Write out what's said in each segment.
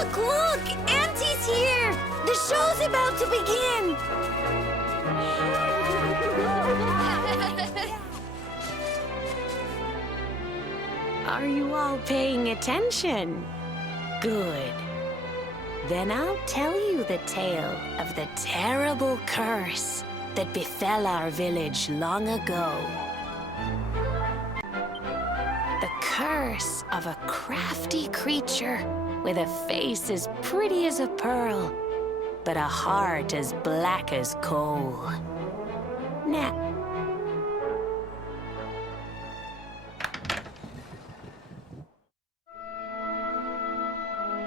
Look, look! Auntie's here! The show's about to begin! Are you all paying attention? Good. Then I'll tell you the tale of the terrible curse that befell our village long ago. The curse of a crafty creature with a face as pretty as a pearl, but a heart as black as coal. Now,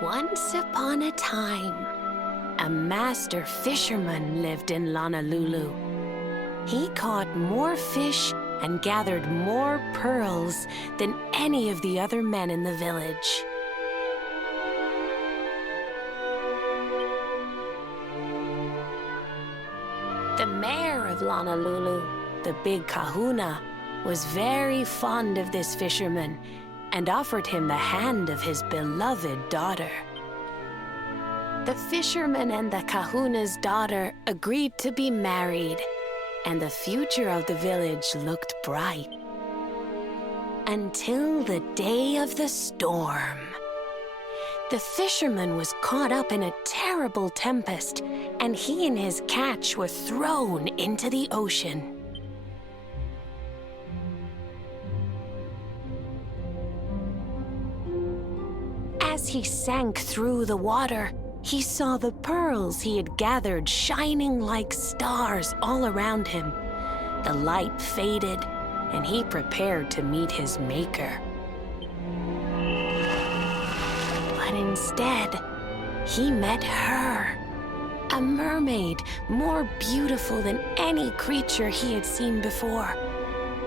once upon a time, a master fisherman lived in Honolulu. He caught more fish and gathered more pearls than any of the other men in the village. The mayor of Honolulu, the big kahuna, was very fond of this fisherman and offered him the hand of his beloved daughter. The fisherman and the kahuna's daughter agreed to be married, and the future of the village looked bright. Until the day of the storm. The fisherman was caught up in a terrible tempest, and he and his catch were thrown into the ocean. As he sank through the water, he saw the pearls he had gathered shining like stars all around him. The light faded, and he prepared to meet his maker. But instead, he met her, a mermaid more beautiful than any creature he had seen before.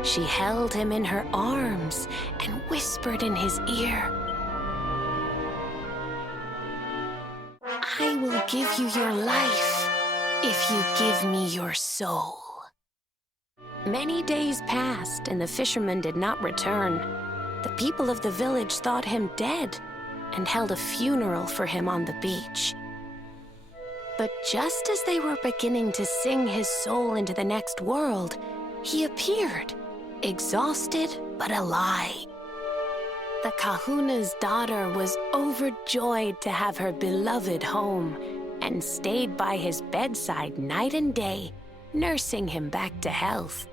She held him in her arms and whispered in his ear, "I will give you your life if you give me your soul." Many days passed, and the fisherman did not return. The people of the village thought him dead and held a funeral for him on the beach. But just as they were beginning to sing his soul into the next world, he appeared, exhausted but alive. The kahuna's daughter was overjoyed to have her beloved home and stayed by his bedside night and day, nursing him back to health.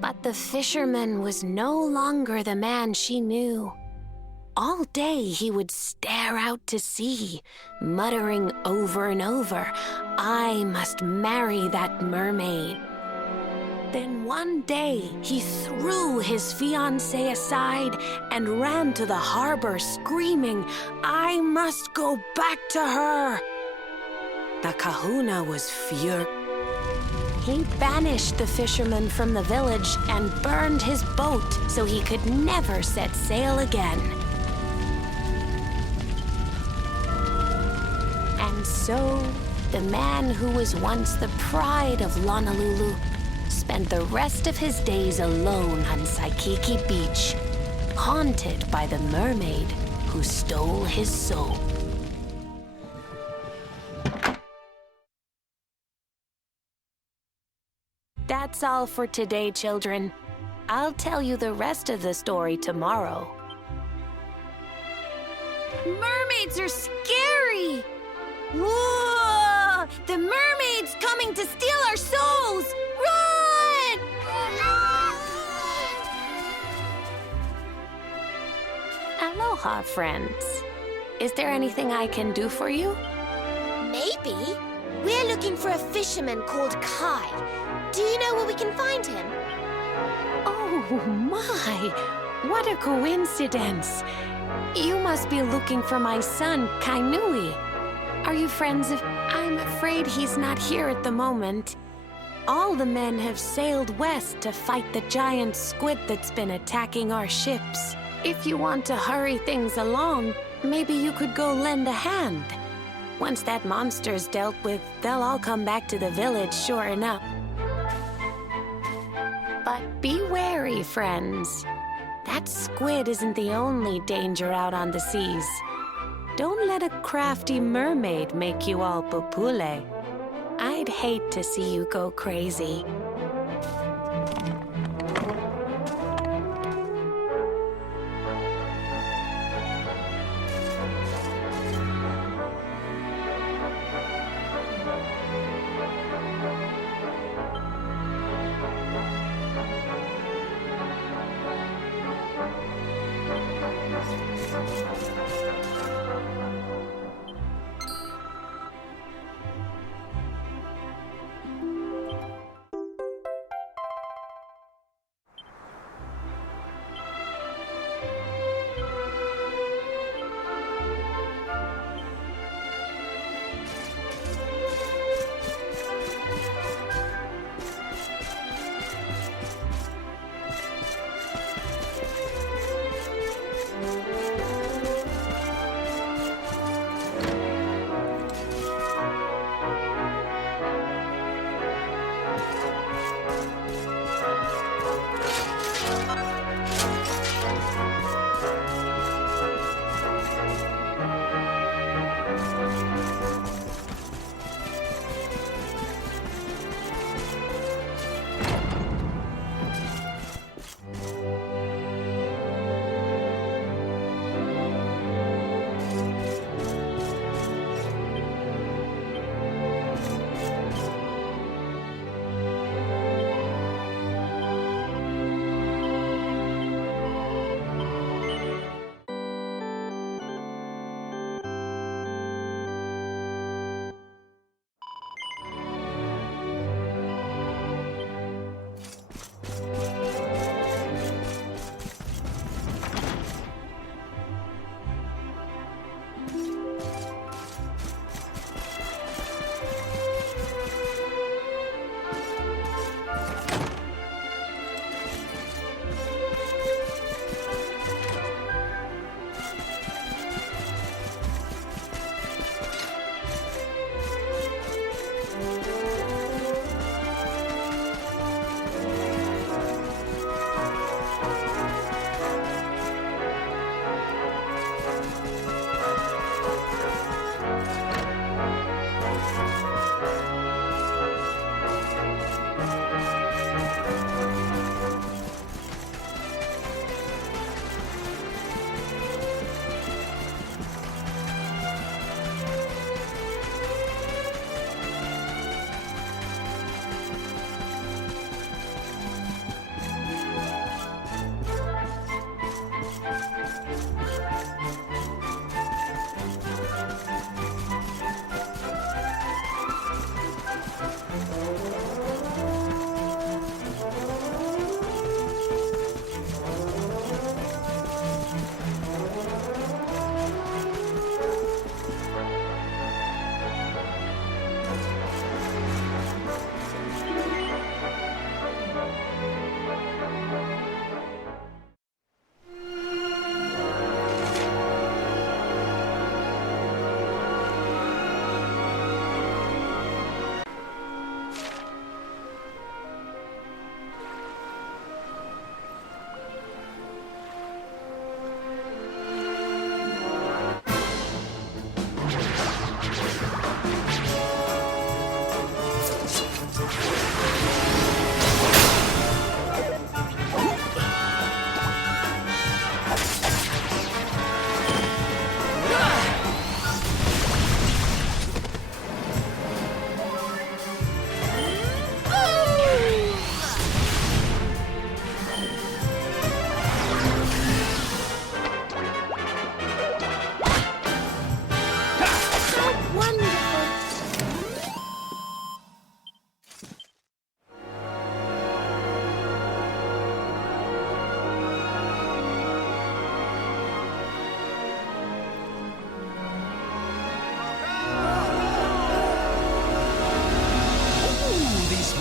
But the fisherman was no longer the man she knew. All day he would stare out to sea, muttering over and over, "I must marry that mermaid." Then one day, he threw his fiancée aside and ran to the harbor screaming, "I must go back to her!" The kahuna was furious. He banished the fisherman from the village and burned his boat so he could never set sail again. And so, the man who was once the pride of Honolulu spent the rest of his days alone on Waikiki Beach, haunted by the mermaid who stole his soul. That's all for today, children. I'll tell you the rest of the story tomorrow. Mermaids are scary! Whoa! The mermaid's coming to steal our souls! Run! Aloha, friends. Is there anything I can do for you? Maybe. We're looking for a fisherman called Kai. Do you know where we can find him? Oh, my! What a coincidence! You must be looking for my son, Kainui. Are you friends of... I'm afraid he's not here at the moment. All the men have sailed west to fight the giant squid that's been attacking our ships. If you want to hurry things along, maybe you could go lend a hand. Once that monster's dealt with, they'll all come back to the village, sure enough. But be wary, friends. That squid isn't the only danger out on the seas. Don't let a crafty mermaid make you all pupule. I'd hate to see you go crazy.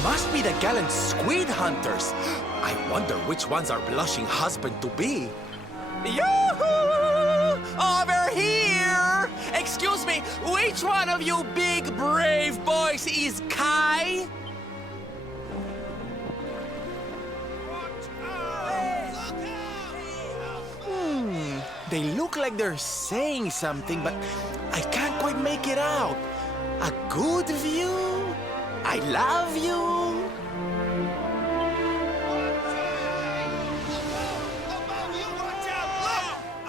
Must be the gallant squid hunters. I wonder which one's our blushing husband-to-be. Yoo-hoo! Over here! Excuse me, which one of you big brave boys is Kai? They look like they're saying something, but I can't quite make it out. A good view? I love you?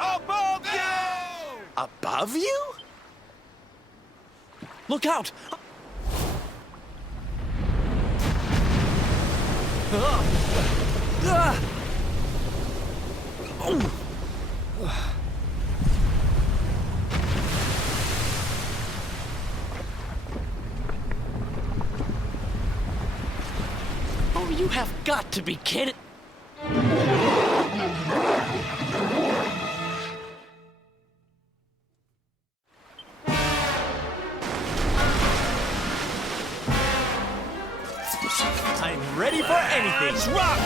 Above you! Above you? Look out! Oh, you have got to be kidding. I'm ready for anything! Let's rock!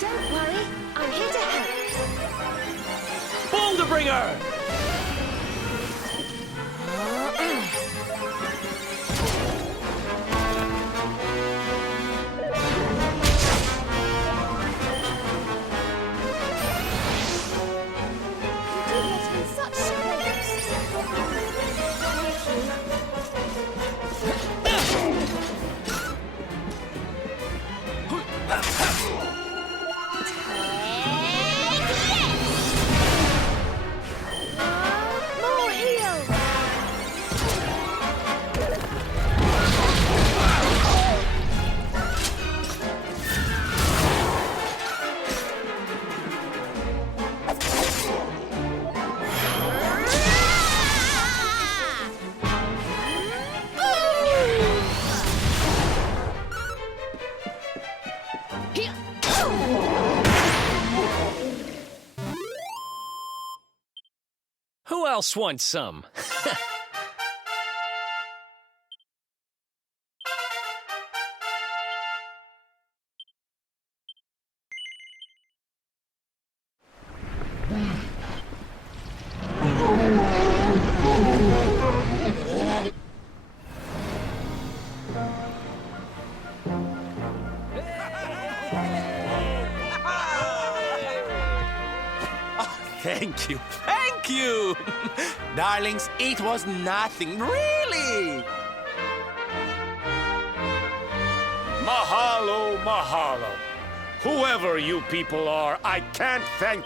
Don't worry, I'm here to help. Boulder Bringer! You do get in such scrapes. More heals! Who else wants some? Thank you, thank you! Darlings, it was nothing, really! Mahalo, mahalo. Whoever you people are, I can't thank,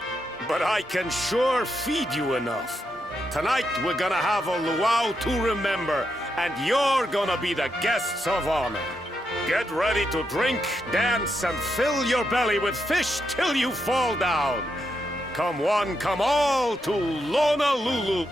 but I can sure feed you enough. Tonight we're gonna have a luau to remember, and you're gonna be the guests of honor. Get ready to drink, dance, and fill your belly with fish till you fall down. Come one, come all to Lona Lulu.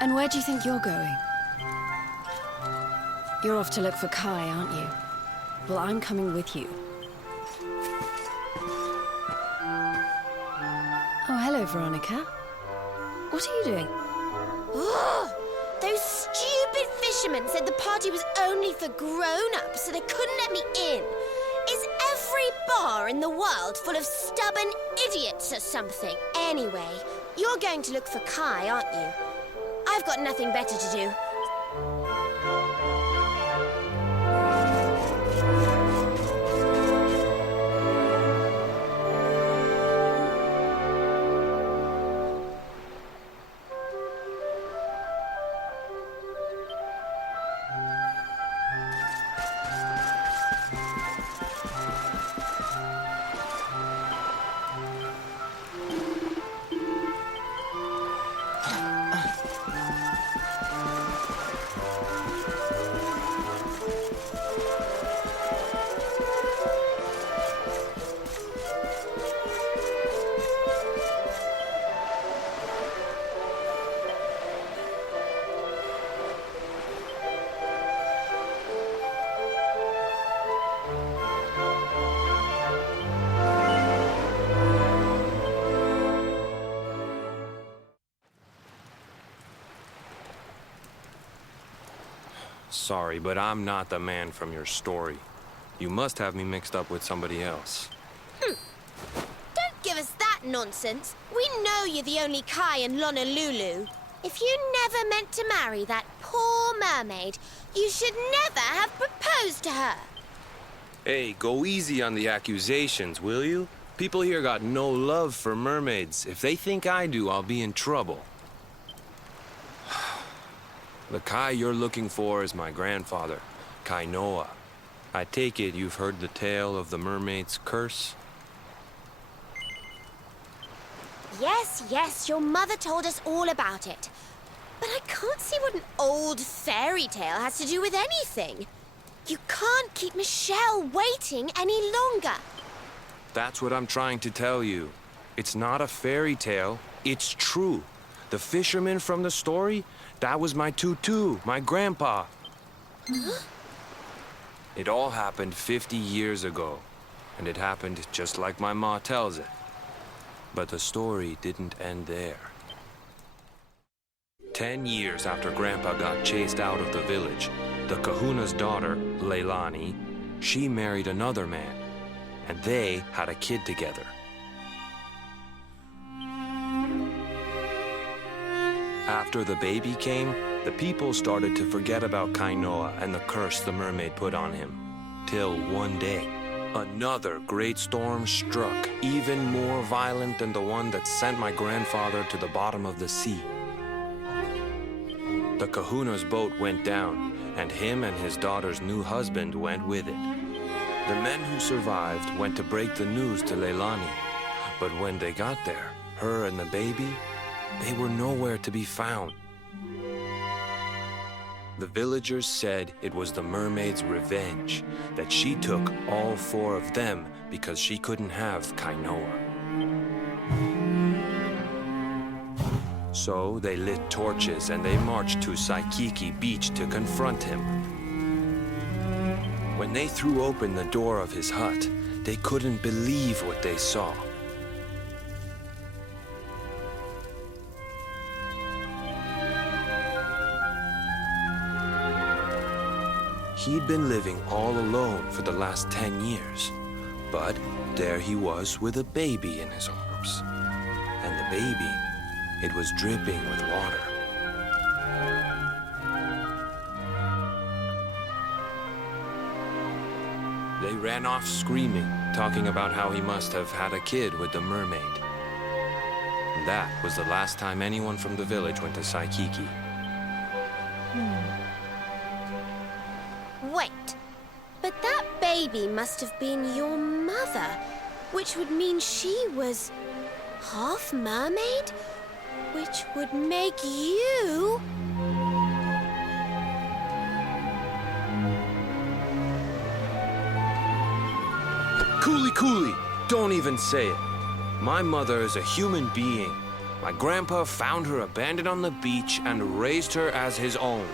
And where do you think you're going? You're off to look for Kai, aren't you? Well, I'm coming with you. Oh, hello, Veronica. What are you doing? Ugh! Those stupid fishermen said the party was only for grown-ups, so they couldn't let me in. Is every bar in the world full of stubborn idiots or something? Anyway, you're going to look for Kai, aren't you? I've got nothing better to do. Sorry, but I'm not the man from your story. You must have me mixed up with somebody else. Don't give us that nonsense. We know you're the only Kai in Honolulu. If you never meant to marry that poor mermaid, you should never have proposed to her. Hey, go easy on the accusations, will you? People here got no love for mermaids. If they think I do, I'll be in trouble. The Kai you're looking for is my grandfather, Kainoa. I take it you've heard the tale of the mermaid's curse? Yes, your mother told us all about it. But I can't see what an old fairy tale has to do with anything. You can't keep Michelle waiting any longer. That's what I'm trying to tell you. It's not a fairy tale, it's true. The fisherman from the story, that was my tutu, my grandpa. Huh? It all happened 50 years ago, and it happened just like my ma tells it. But the story didn't end there. 10 years after Grandpa got chased out of the village, the kahuna's daughter, Leilani, she married another man, and they had a kid together. After the baby came, the people started to forget about Kainoa and the curse the mermaid put on him. Till one day, another great storm struck, even more violent than the one that sent my grandfather to the bottom of the sea. The kahuna's boat went down, and him and his daughter's new husband went with it. The men who survived went to break the news to Leilani, but when they got there, her and the baby, they were nowhere to be found. The villagers said it was the mermaid's revenge, that she took all 4 of them because she couldn't have Kainoa. So they lit torches and they marched to Saikiki Beach to confront him. When they threw open the door of his hut, they couldn't believe what they saw. He'd been living all alone for the last 10 years, but there he was with a baby in his arms. And the baby, it was dripping with water. They ran off screaming, talking about how he must have had a kid with the mermaid. And that was the last time anyone from the village went to Saikiki. Wait, but that baby must have been your mother, which would mean she was half mermaid, which would make you... Cooley, don't even say it. My mother is a human being. My grandpa found her abandoned on the beach and raised her as his own.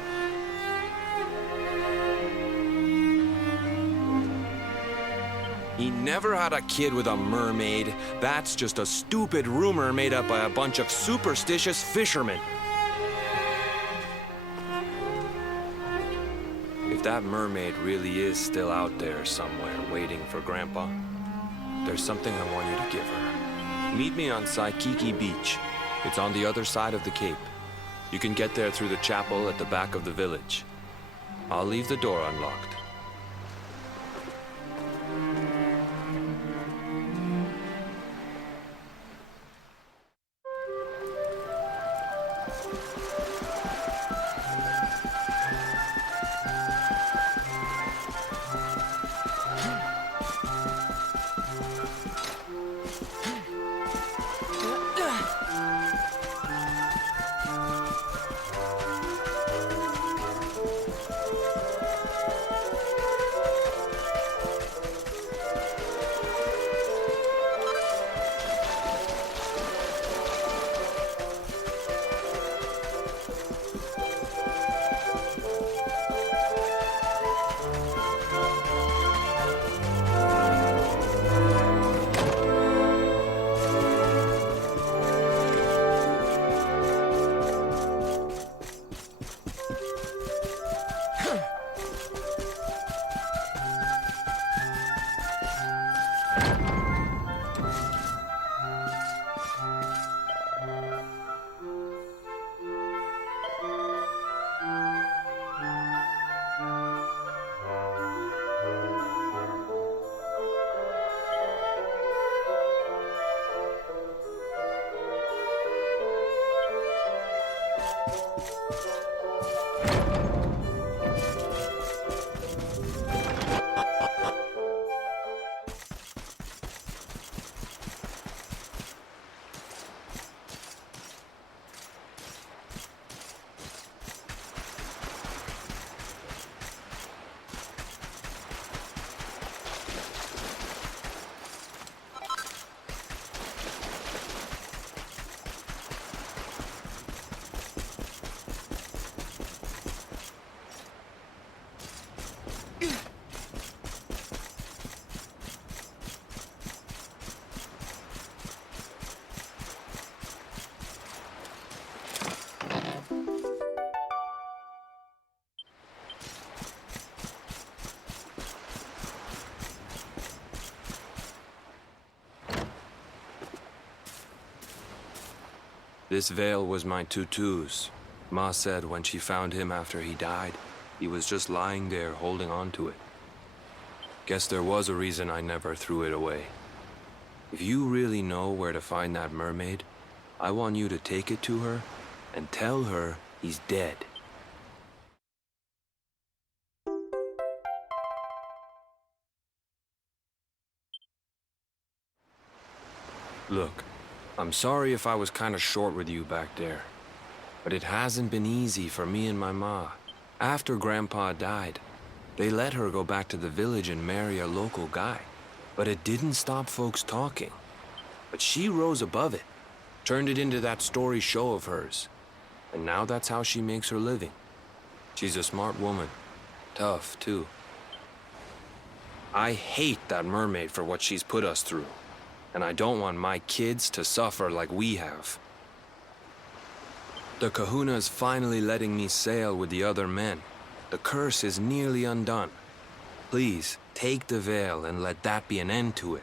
He never had a kid with a mermaid. That's just a stupid rumor made up by a bunch of superstitious fishermen. If that mermaid really is still out there somewhere waiting for Grandpa, there's something I want you to give her. Meet me on Saikiki Beach. It's on the other side of the cape. You can get there through the chapel at the back of the village. I'll leave the door unlocked. This veil was my tutu's. Ma said when she found him after he died, he was just lying there holding on to it. Guess there was a reason I never threw it away. If you really know where to find that mermaid, I want you to take it to her and tell her he's dead. Look, I'm sorry if I was kinda short with you back there, but it hasn't been easy for me and my ma. After Grandpa died, they let her go back to the village and marry a local guy, but it didn't stop folks talking. But she rose above it, turned it into that story show of hers, and now that's how she makes her living. She's a smart woman, tough too. I hate that mermaid for what she's put us through. And I don't want my kids to suffer like we have. The kahuna's finally letting me sail with the other men. The curse is nearly undone. Please, take the veil and let that be an end to it.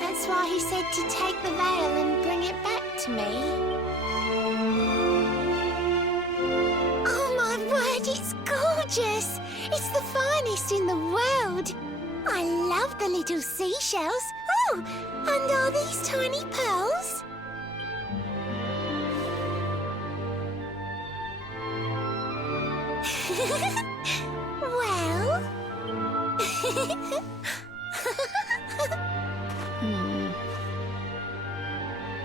That's why he said to take the veil and bring it back to me. Oh my word, it's gorgeous! It's the finest in the world. I love the little seashells. Oh, and are these tiny pearls? Well...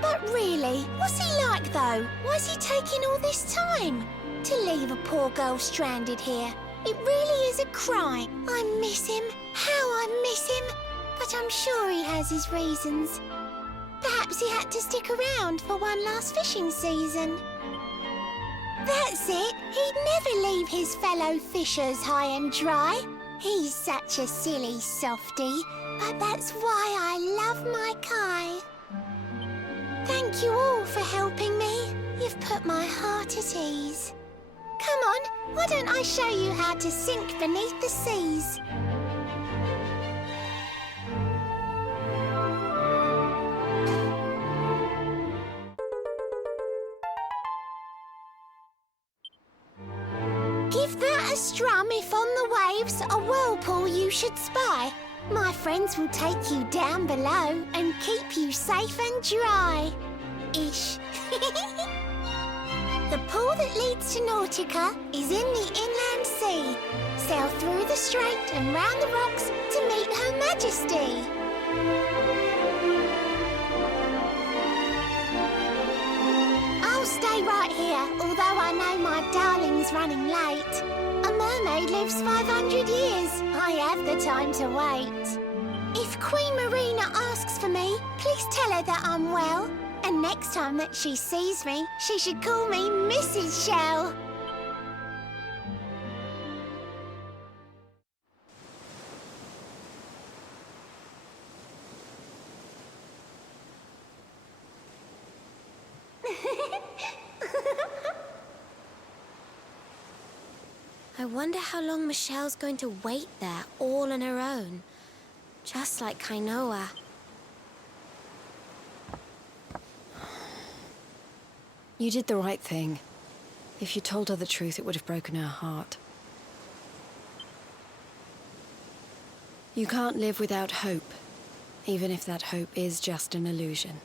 But really, what's he like though? Why's he taking all this time? To leave a poor girl stranded here. It really is a crime. I miss him. How I miss him. But I'm sure he has his reasons. Perhaps he had to stick around for one last fishing season. That's it. He'd never leave his fellow fishers high and dry. He's such a silly softy. But that's why I love my Kai. Thank you all for helping me. You've put my heart at ease. Come on, why don't I show you how to sink beneath the seas? strum if on the waves a whirlpool you should spy. My friends will take you down below and keep you safe and dry. Ish. The pool that leads to Nautica is in the inland sea. Sail through the strait and round the rocks to meet Her Majesty. I'll stay right here, although I know my darling's running late. A mermaid lives 500 years. I have the time to wait. If Queen Marina asks for me, please tell her that I'm well. And next time that she sees me, she should call me Mrs. Shell. I wonder how long Michelle's going to wait there all on her own. Just like Kainoa. You did the right thing. If you told her the truth, it would have broken her heart. You can't live without hope, even if that hope is just an illusion.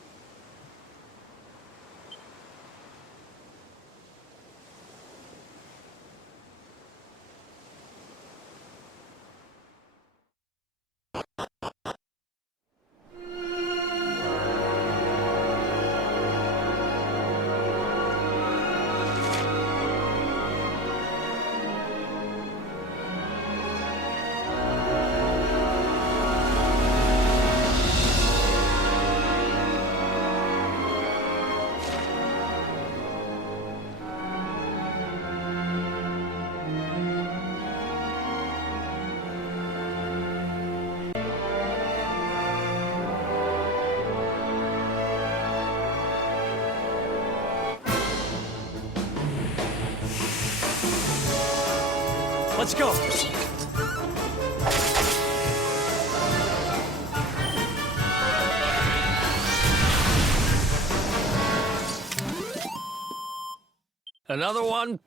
Let's go. Another one.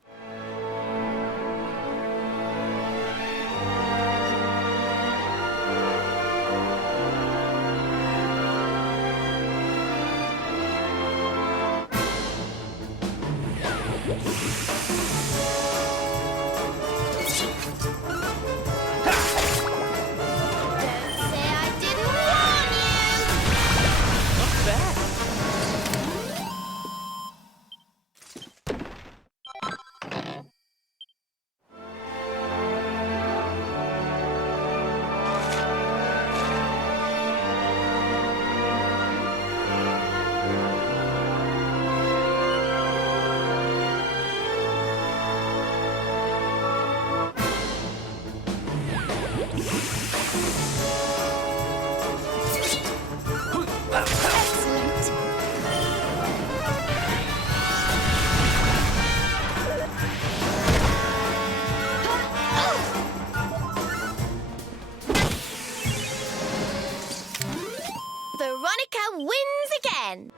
Veronica wins again.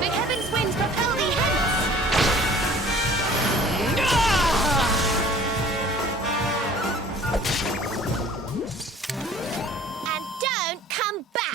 May heaven's winds propel thee hence! And don't come back.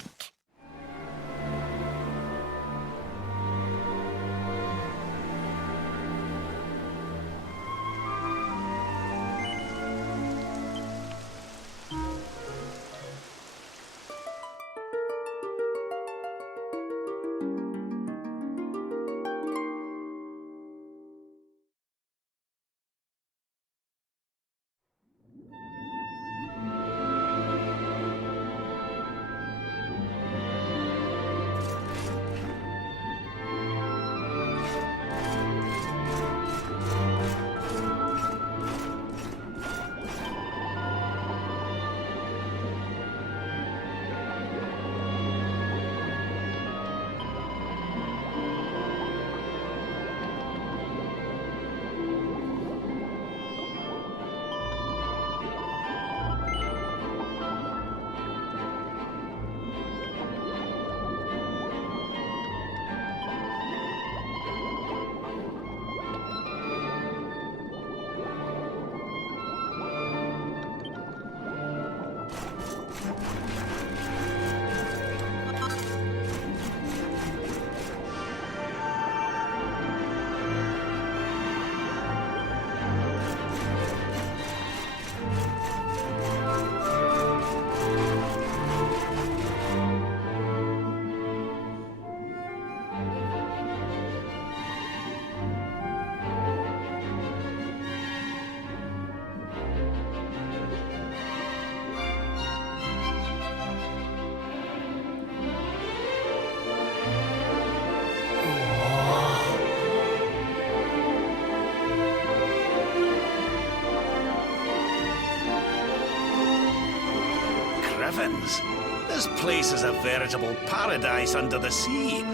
heavens. This place is a veritable paradise under the sea.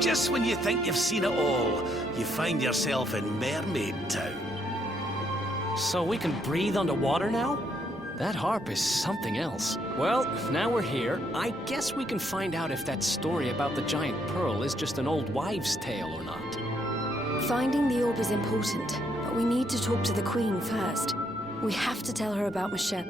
Just when you think you've seen it all, you find yourself in Mermaid Town. So we can breathe underwater now? That harp is something else. Well, now we're here, I guess we can find out if that story about the giant pearl is just an old wives' tale or not. Finding the orb is important, but we need to talk to the Queen first. We have to tell her about Michelle.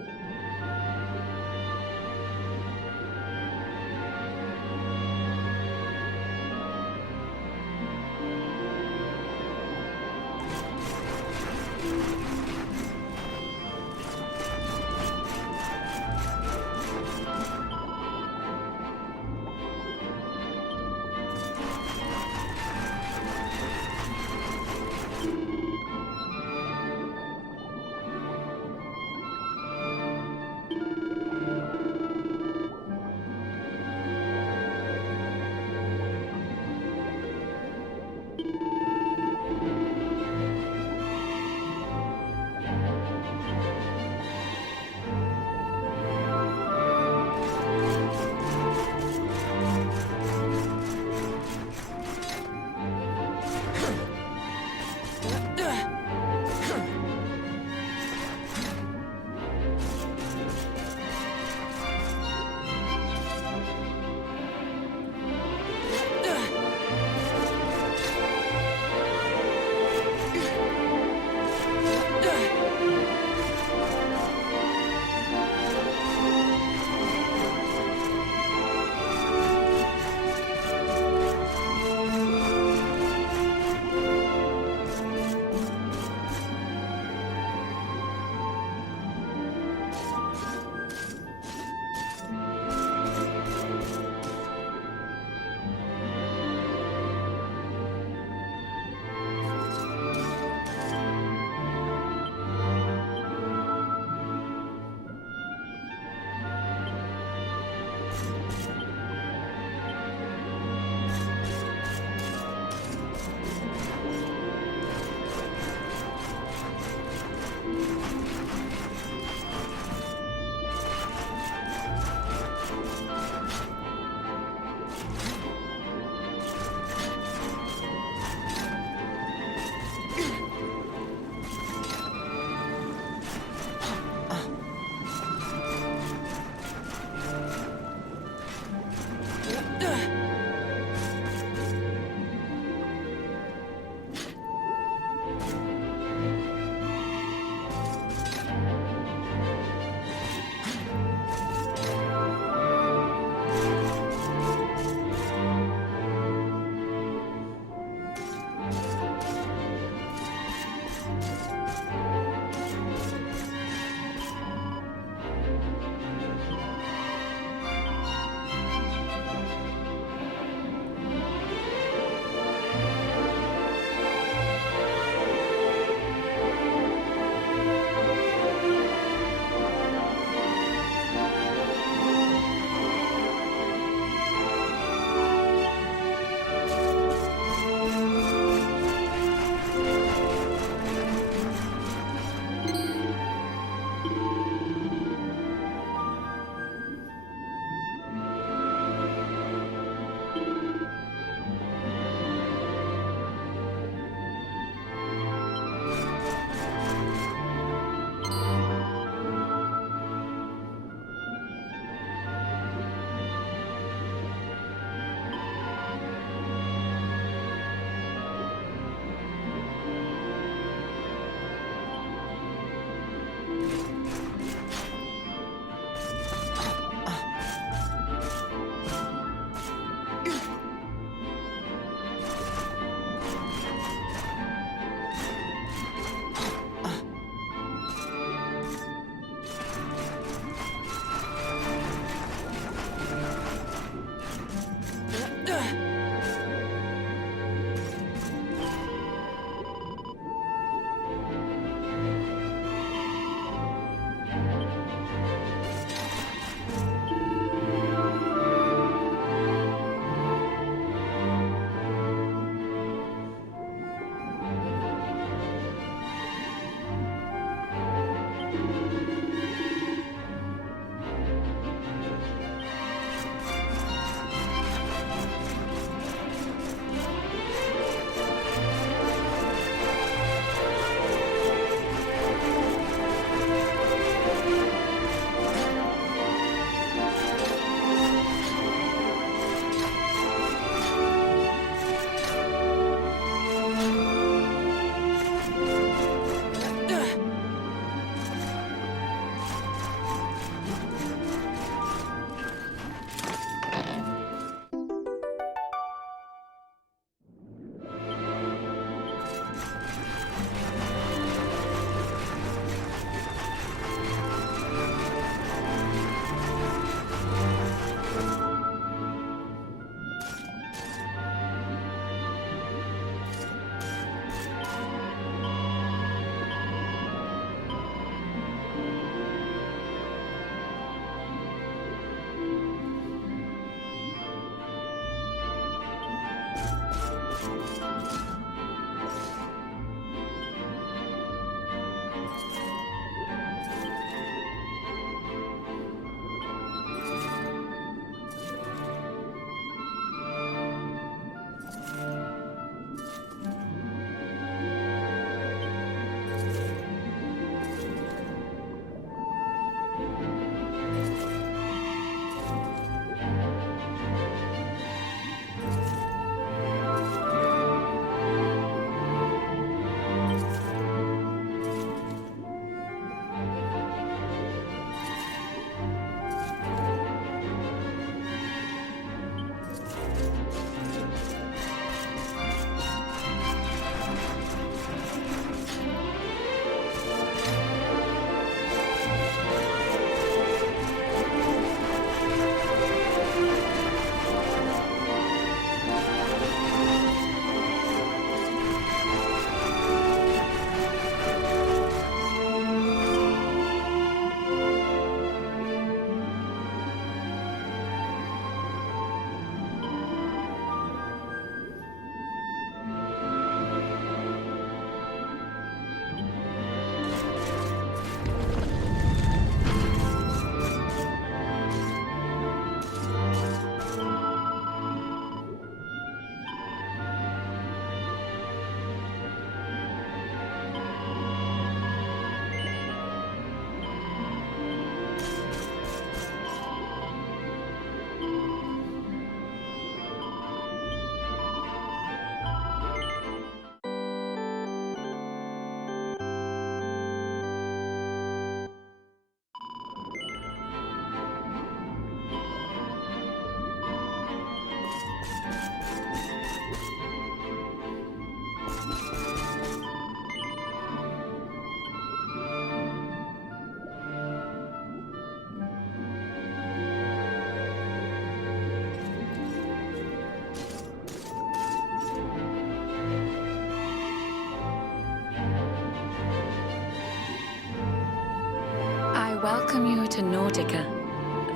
welcome you to Nautica,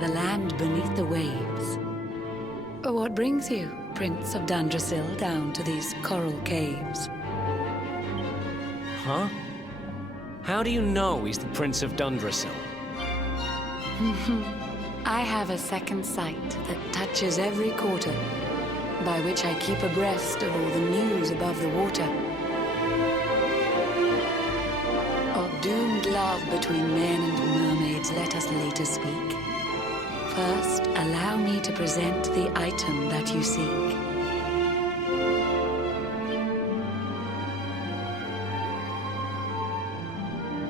the land beneath the waves. What brings you, Prince of Dundrasil, down to these coral caves? Huh? How do you know he's the Prince of Dundrasil? I have a second sight that touches every quarter, by which I keep abreast of all the news above the water. Of doomed love between men and mermaids, let us later speak. First, allow me to present the item that you seek.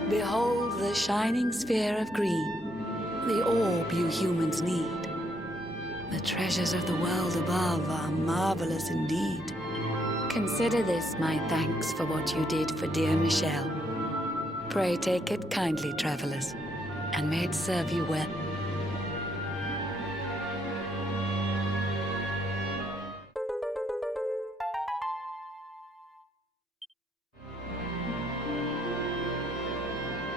Behold the shining sphere of green, the orb you humans need. The treasures of the world above are marvelous indeed. Consider this my thanks for what you did for dear Michelle. Pray take it kindly, travelers, and may it serve you well.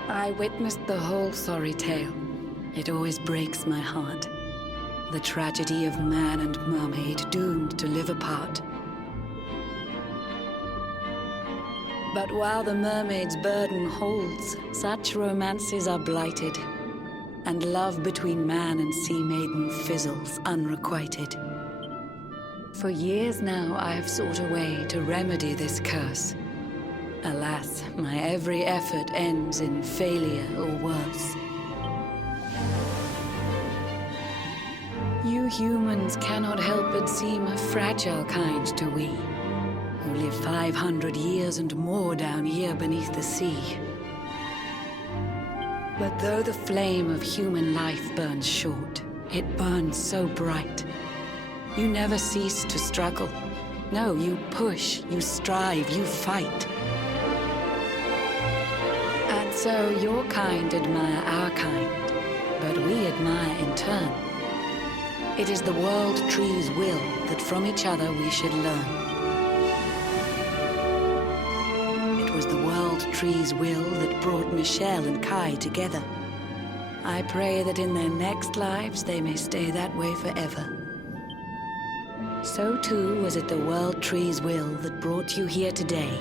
I witnessed the whole sorry tale. It always breaks my heart. The tragedy of man and mermaid doomed to live apart. But while the mermaid's burden holds, such romances are blighted, and love between man and sea maiden fizzles unrequited. For years now I have sought a way to remedy this curse. Alas, my every effort ends in failure or worse. You humans cannot help but seem a fragile kind to we, who live 500 years and more down here beneath the sea. But though the flame of human life burns short, it burns so bright. You never cease to struggle. No, you push, you strive, you fight. And so your kind admire our kind, but we admire in turn. It is the world tree's will that from each other we should learn. It was the world tree's will that brought Michelle and Kai together. I pray that in their next lives they may stay that way forever. So too was it the world tree's will that brought you here today.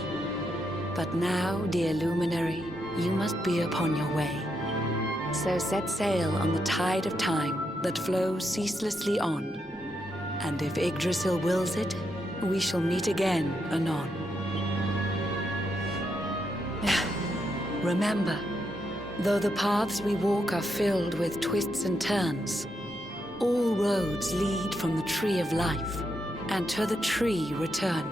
But now, dear luminary, you must be upon your way. So set sail on the tide of time that flows ceaselessly on. And if Yggdrasil wills it, we shall meet again anon. Remember, though the paths we walk are filled with twists and turns, all roads lead from the tree of life, and to the tree return.